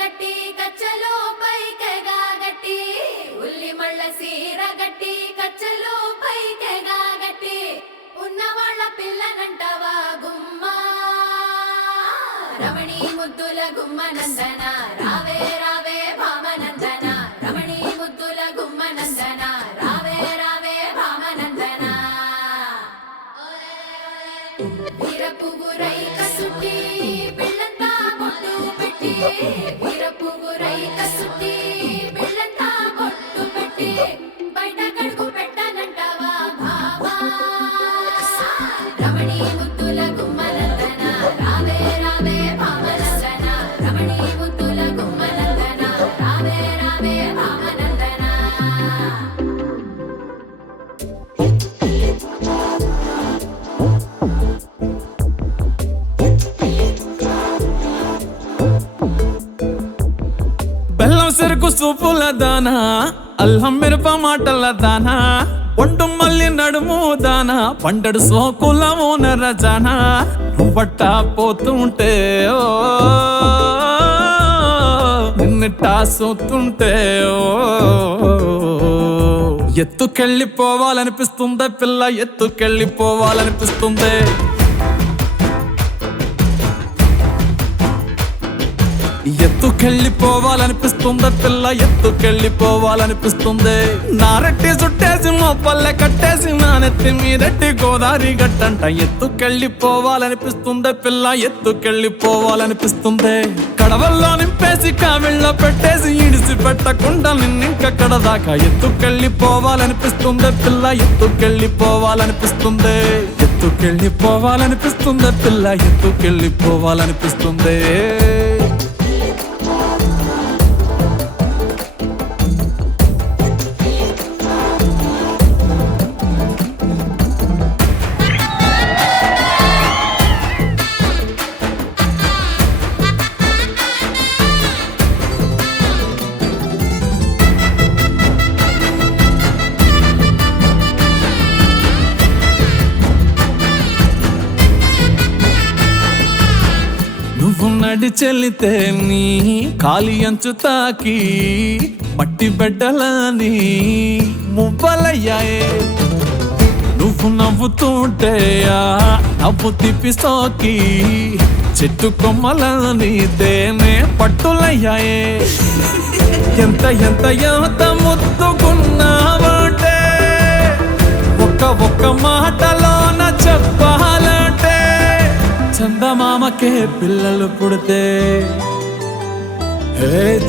గట్టి కచ్చలో పైకెగా గట్టి ఉల్లి మళ్ళ సీర గట్టి కచ్చలో పైకెగా గట్టి ఉన్నవాళ్ళ పిల్లనంటవా గుమ్మా రమణి ముద్దుల గుమ్మనందన రావే రావే భామనందన రమణి ముద్దుల గుమ్మనందన రావే రావే భామనందన వీరపుగురై కసుట్టి పిల్లంతా బొట్టు పెట్టి వీరపుగురై కసుట్టి పిల్లంతా బొట్టు పెట్టి బయట కడుగు పెట్టనంటావా బాబా రమణి ముద్దుల గుమ్మనందన రావే రావే భామనందన రమణి ముద్దుల గుమ్మనందన రావే రావే భామనందన బెల్లం సెరుకు సూపుల దానా అల్లం మిరప మాటల దానా ఒంటు మల్లి నడుము దానా పండడు సోకుల ఓనర జానా నువ్వట్ట పోతుంటే ఓ నిన్నట్టా సోతుంటే ఓ ఎత్తుకెళ్ళిపోవాలనిపిస్తుందే పిల్ల ఎత్తుకెళ్ళిపోవాలనిపిస్తుందే ఎత్తుకెళ్ళిపోవాలనిపిస్తుందే పిల్ల ఎత్తుకెళ్ళిపోవాలనిపిస్తుంది నారెట్టి చుట్టేసి మొప్పల్లె కట్టేసి నా నెత్తి మీదట్టి గోదావరి గట్టంట ఎత్తుకెళ్ళిపోవాలనిపిస్తుందే పిల్ల ఎత్తుకెళ్ళిపోవాలనిపిస్తుంది కడవల్లో నింపేసి కావిళ్ళ పెట్టేసి ఇడిసి పెట్టకుండా నిన్నింకక్కడ దాకా ఎత్తుకెళ్ళిపోవాలనిపిస్తుందే పిల్ల ఎత్తుకెళ్ళిపోవాలనిపిస్తుంది ఎత్తుకెళ్ళిపోవాలనిపిస్తుందే పిల్ల ఎత్తుకెళ్ళిపోవాలనిపిస్తుంది నువ్వు నడిచెల్లితే నీ కాలి అంచు తాకి మట్టి బిడ్డలని మువ్వలయ్యాయే నువ్వు నవ్వుతుంటే ఆ నవ్వు తిప్పి సోకి చెట్టు కొమ్మలని తేనె పట్టులయ్యాయే ఎంత ఎంత ఎంత ముద్దుకున్నావంటే ఒక్క మాటలోన చెప్పాలంటే చందమామకే పిల్లలు పుడితే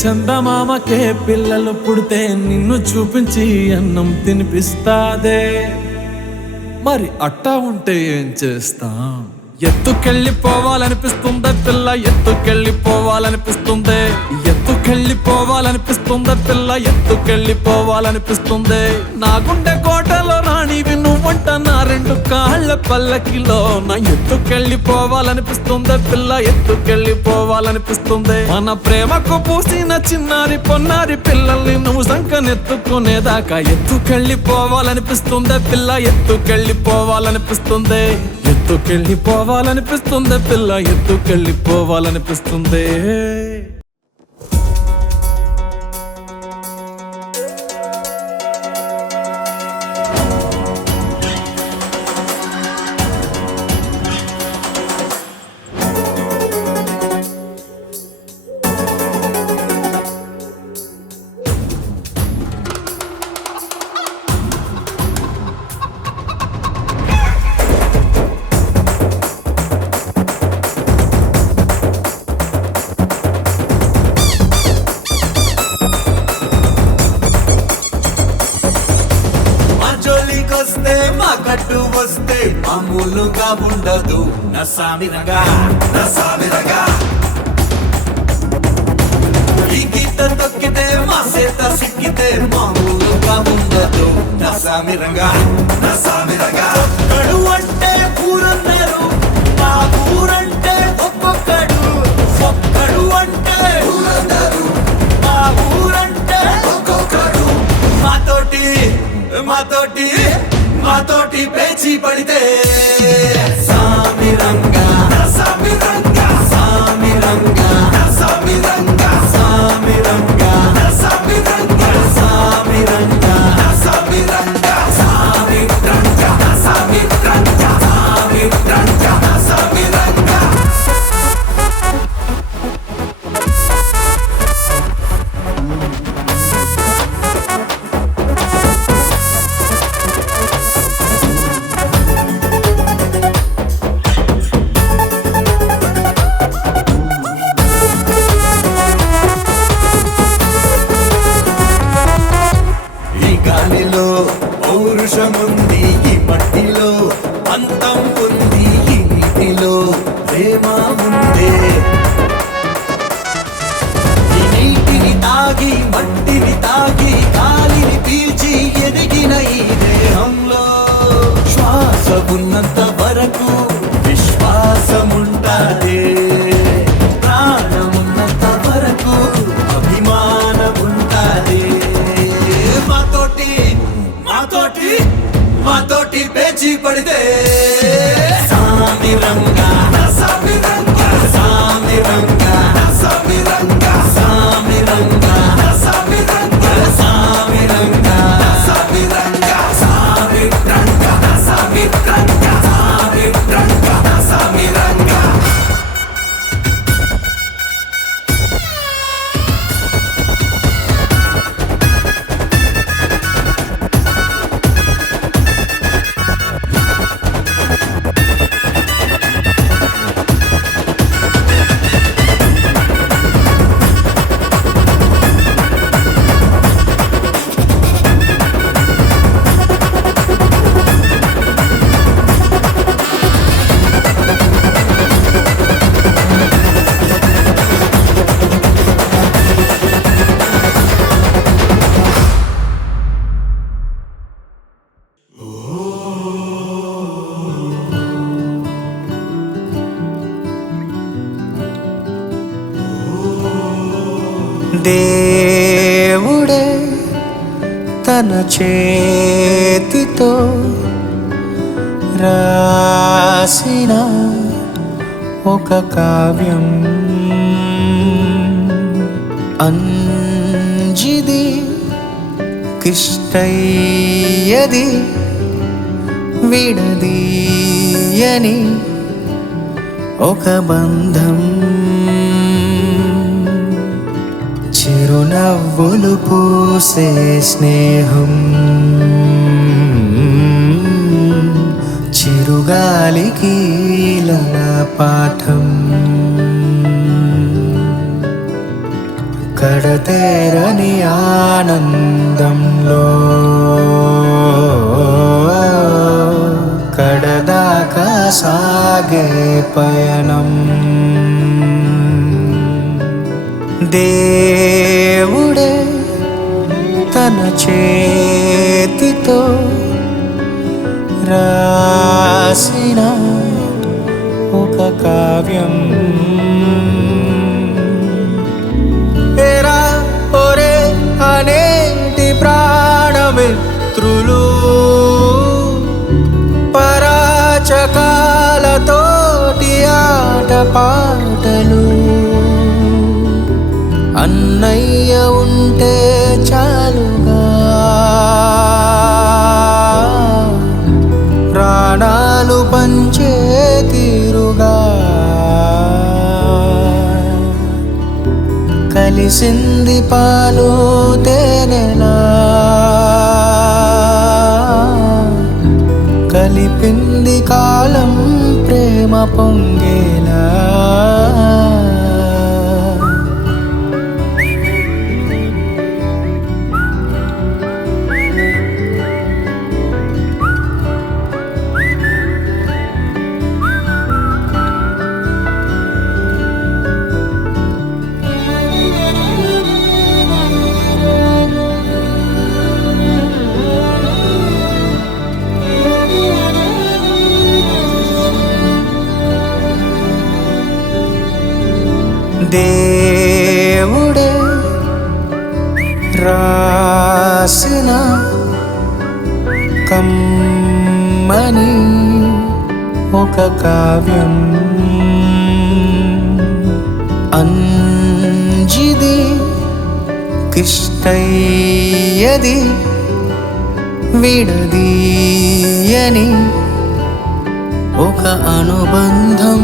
చందమామకే పిల్లలు పుడితే నిన్ను చూపించి అన్నం తినిపిస్తాదే మరి అట్టా ఉంటే ఏం చేస్తాం ఎత్తుకెళ్ళిపోవాలనిపిస్తుందే పిల్ల ఎత్తుకెళ్ళిపోవాలనిపిస్తుంది ఎత్తుకెళ్ళిపోవాలనిపిస్తుందే పిల్ల ఎత్తుకెళ్ళిపోవాలనిపిస్తుంది నా గుండె కోటలో రాణివి నువ్వంట నా రెండు కాళ్ళ పల్లకిలో నా ఎత్తుకెళ్ళిపోవాలనిపిస్తుందే పిల్ల ఎత్తుకెళ్ళిపోవాలనిపిస్తుంది మన ప్రేమకు పూసిన చిన్నారి పొన్నారి పిల్లల్ని నువ్వు సంకనెత్తుకునేదాకా ఎత్తుకెళ్ళిపోవాలనిపిస్తుందే పిల్ల ఎత్తుకెళ్ళిపోవాలనిపిస్తుంది ఎత్తుకెళ్ళిపోవాలనిపిస్తుంది పిల్ల ఎత్తుకెళ్ళిపోవాలనిపిస్తుంది మా కట్టు వస్తే మామూలుగా ఉండదు నసామిరగా నసామిరగా ఈ గీత తొక్కితే మా సేత సిక్కితే మామూలుగా ఉండదు నసామిరగా నసామిరగా ఒక్కడు అంటే ఊరన్నారు మా ఊరంటే ఒక్కొక్కడు ఒక్కడు అంటే ఊరన్నారు మా ఊరంటే ఒక్కొక్కడు మాతోటి మాతోటి మాతోటి పేచి పడితే సామిరంగా సామిరంగా సామిరంగా సామిరంగా దేవుడే తన చేతితో రాసిన ఒక కావ్యం అంజిది కిష్టయ్యది విడదీయని ఒక బంధం చిరునవ్వులు పూసే స్నేహం చిరుగాలికి లల పాఠం కడతేరని ఆనందంలో కడదాకా సాగే పయనం దేవుడే తన చేతితో రాసిన ఒక కావ్యం ఏరా ఒరే అనేటి ప్రాణమిత్రులు పరాచకాలతోటి ఆట పాటలు అన్నయ్య ఉంటే చాలుగా ప్రాణాలు పంచే తీరుగా కలిసింది పాలు తేనెలా కలిపింది కాలం ప్రేమ పొంగేలా దేవుడే రాసిన కమ్మని ఒక కావ్యం అంజిది కిష్టయ్యది విడదీయని ఒక అనుబంధం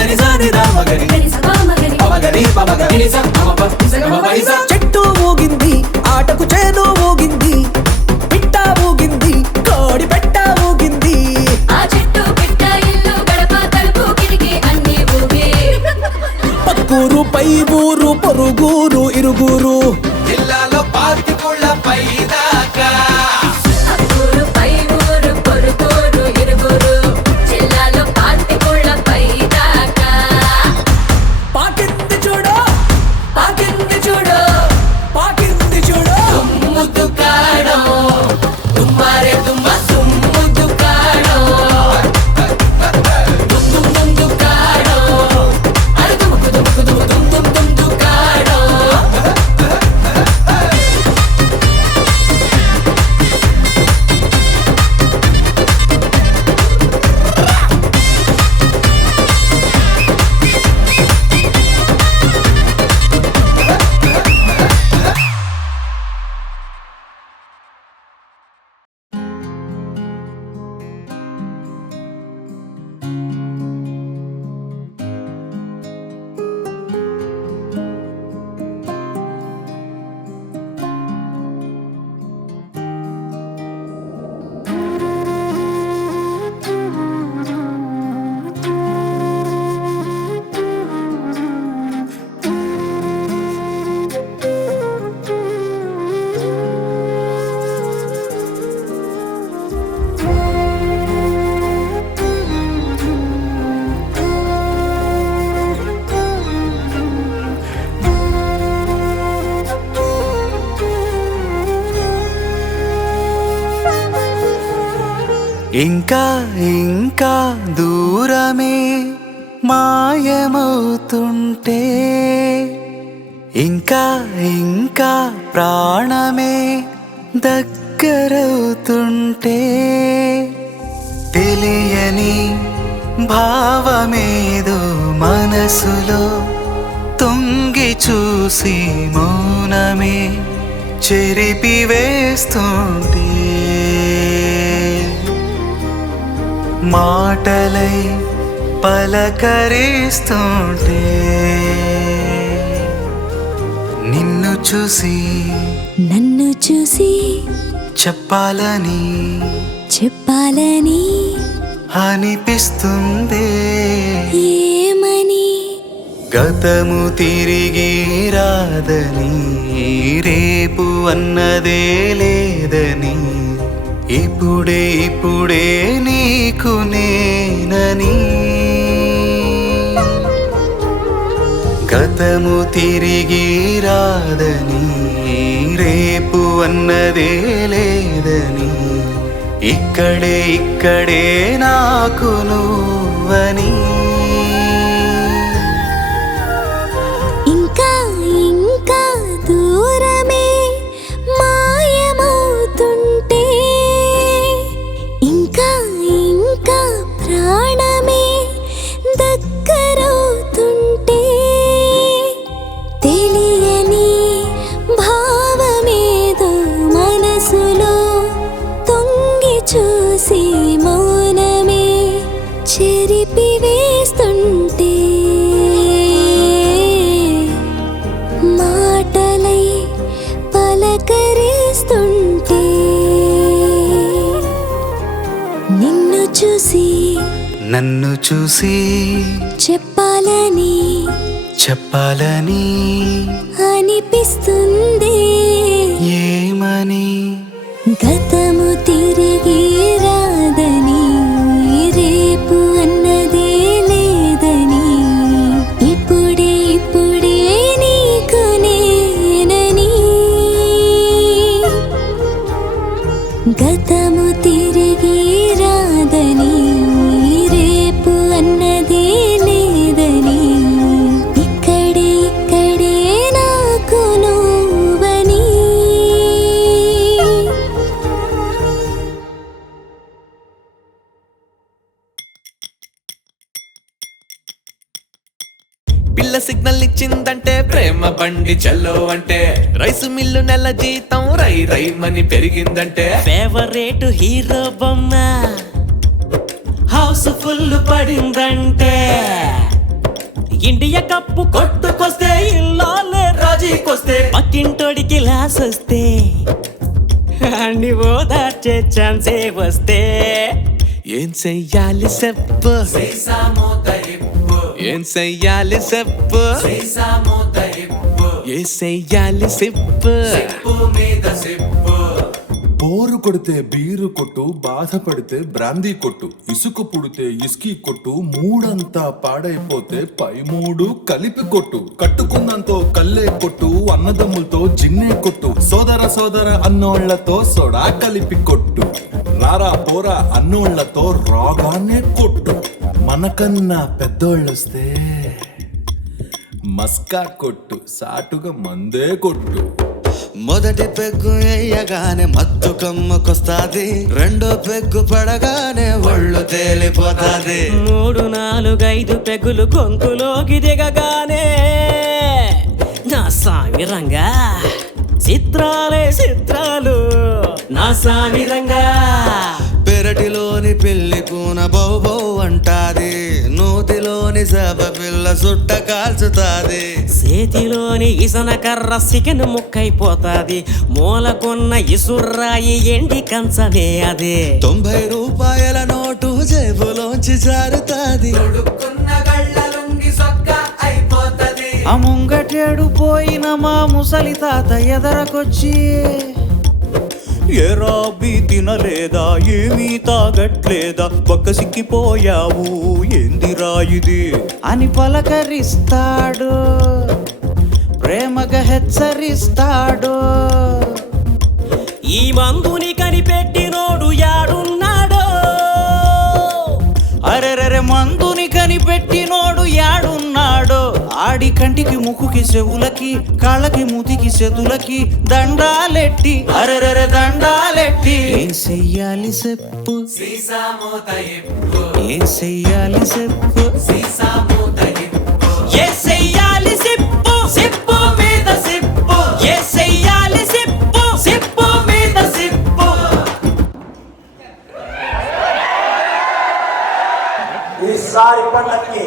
నిదని సాని రామగరి గరి సపామగరి పమగరి పమగరి నిస పమప నిస గమ పైస. చెట్టు ఊగింది ఆటకు చేను ఊగింది పిట్ట ఊగింది కోడి పెట్ట ఊగింది ఆ చెట్టు పిట్ట ఇల్లు గడప తలుపు కిటికీ అన్ని ఊగే పక్కూరు పై ఊరు పొరుగురు ఇరుగురు జిల్లాలో పార్తి పుళ్ళ పై దాకా అక్కూరు పై ఊరు పొరుగురు ఇరుగురు జిల్లాలో పార్తి పుళ్ళ పై దాకా పాకింది చూడు పాకింది చూడు పాకింది చూడు తుమ్ము దుకాణం తుమ్మారే తుమ్మ తుమ్ము దుకాణం తుమ్ తుమ్ తుమ్ దుకాణం అరే తుమ్ముకు తుమ్ముకు తుమ్ము తుమ్ తుమ్ తుమ్ దుకాణం ఇంకా ఇంకా దూరమే మాయమవుతుంటే ఇంకా ఇంకా ప్రాణమే దగ్గరవుతుంటే తెలియని భావమేదో మనసులో తొంగి చూసి మౌనమే చెరిపివేస్తుంటే మాటలై పలకరిస్తుంటే నిన్ను చూసి నన్ను చూసి చెప్పాలని చెప్పాలని అనిపిస్తుంది ఏమని గతము తిరిగి రాదని రేపు అన్నదే లేదని ఇప్పుడే ఇప్పుడే నీకు నేనని గతము తిరిగి రాదని రేపు అన్నదే లేదని ఇక్కడే ఇక్కడే నాకు నువ్వని ఇంకా ఇంకా దూరమే మాయమవుతుంటే ఇంకా ఇంకా ప్రాణమే దగ్గరవుతుంటే తెలియని భావమేదో మనసులో తొంగి చూసి మౌనమే చెరిపివేస్తుంటే మాటలై పలకరిస్తుంటే నిన్ను చూసి నన్ను చూసి చెప్పాలని చెప్పాలని అనిపిస్తుంది ఏమని గతము తిరిగి రాదని రేపు అన్నదే లేదని ఇప్పుడే ఇప్పుడే నీకు నేనని గతము తిరిగి రాదని రేపు అన్నదే లేదని ఇక్కడే ఇక్కడే నాకు నువ్వని పిల్ల సిగ్నల్ ఇచ్చిందంటే ప్రేమ బండి చల్లో అంటే రైసు మిల్లు నెల జీతం రై రై మని పెరిగిందంటే ఫేవరెట్ హీరో బొమ్మ హౌస్ ఫుల్ పడిందంటే బియ్య కప్పు కొట్టుకొస్తే ఇల్లాలే రాజీకొస్తే పక్కింటోడికి లాస్ వస్తే అన్ని ఓదార్చే ఛాన్సే వస్తే ఏం చెయ్యాలి చెప్పు సీసా మూత ఇప్పు ఏం చెయ్యాలి చెప్పు సీసా మూత ఇప్పు ఏ చెయ్యాలి చెప్పు సిప్పు మీద సిప్పు బోరు కొడితే బీరు కొట్టు, బాధపడితే బ్రాందీ కొట్టు, ఇసుక పుడితే ఇస్కీ కొట్టు, మూడంతా పాడైపోతే పై మూడు కలిపి కొట్టు, కట్టుకున్నంతో కల్లే కొట్టు, అన్నదమ్ములతో జిన్నే కొట్టు, సోదర సోదర అన్నోళ్లతో సోడా కలిపి కొట్టు, రారా పోరా అన్నోళ్లతో రాగానే కొట్టు, మనకన్నా పెద్దోళ్ళొస్తే మస్కా కొట్టు, సాటుగా మందే కొట్టు. మొదటి పెగ్గు వేయగానే మత్తు కమ్మకొస్తాది, రెండో పెగ్గు పడగానే ఒళ్ళు తేలిపోతాది, 3, 4, 5 పెగులు గొంతులోకి దిగగానే నా సామిరంగా చిత్రాలే చిత్రాలు నా సామిరంగా పెరటిలోని పెళ్లి కూన బౌ బౌ అంటాది, నూతిలోని సభ పిల్ల సుట్ట కాల్చుతాది, చేతిలోని ఇసన కర్ర సికెన్ ముక్కైపోతాది, మూలకున్న ఇసుర్రాయి ఎండి కంచమే అదే 90 రూపాయల నోటు జేబులోంచి జారుతాది, తొడుక్కున్న గళ్ళ లుంగి సొక్క అయిపోతది, ఆ ముంగటేడు పోయిన మా ముసలి తాత ఎదరకొచ్చి ఏరాబి తినలేదా, ఏమీ తాగట్లేదా, పక్క సిక్కిపోయావు ఏందిరా ఇది అని పలకరిస్తాడు, ప్రేమగా హెచ్చరిస్తాడు. ఈ మందుని కనిపెట్టినోడు యాడున్నాడో, అరెరెరె మందుని కనిపెట్టినోడు యాడున్నాడో, ఆడి కంటికి ముక్కుకి చెవులకి కాళ్ళకి మూతికి చేతులకి దండాలెట్టి అరెరెరె దండాలెట్టి ఏం చెయ్యాలి చెప్పు సీసా మూత ఇప్పు ఏం చెయ్యాలి చెప్పు సీసా మూత ఇప్పు ఏ చెయ్యాలి సిప్పు సిప్పు మీద సిప్పు ఏ చెయ్యాలి సిప్పు సిప్పు మీద సిప్పు. ఈసారి పండక్కి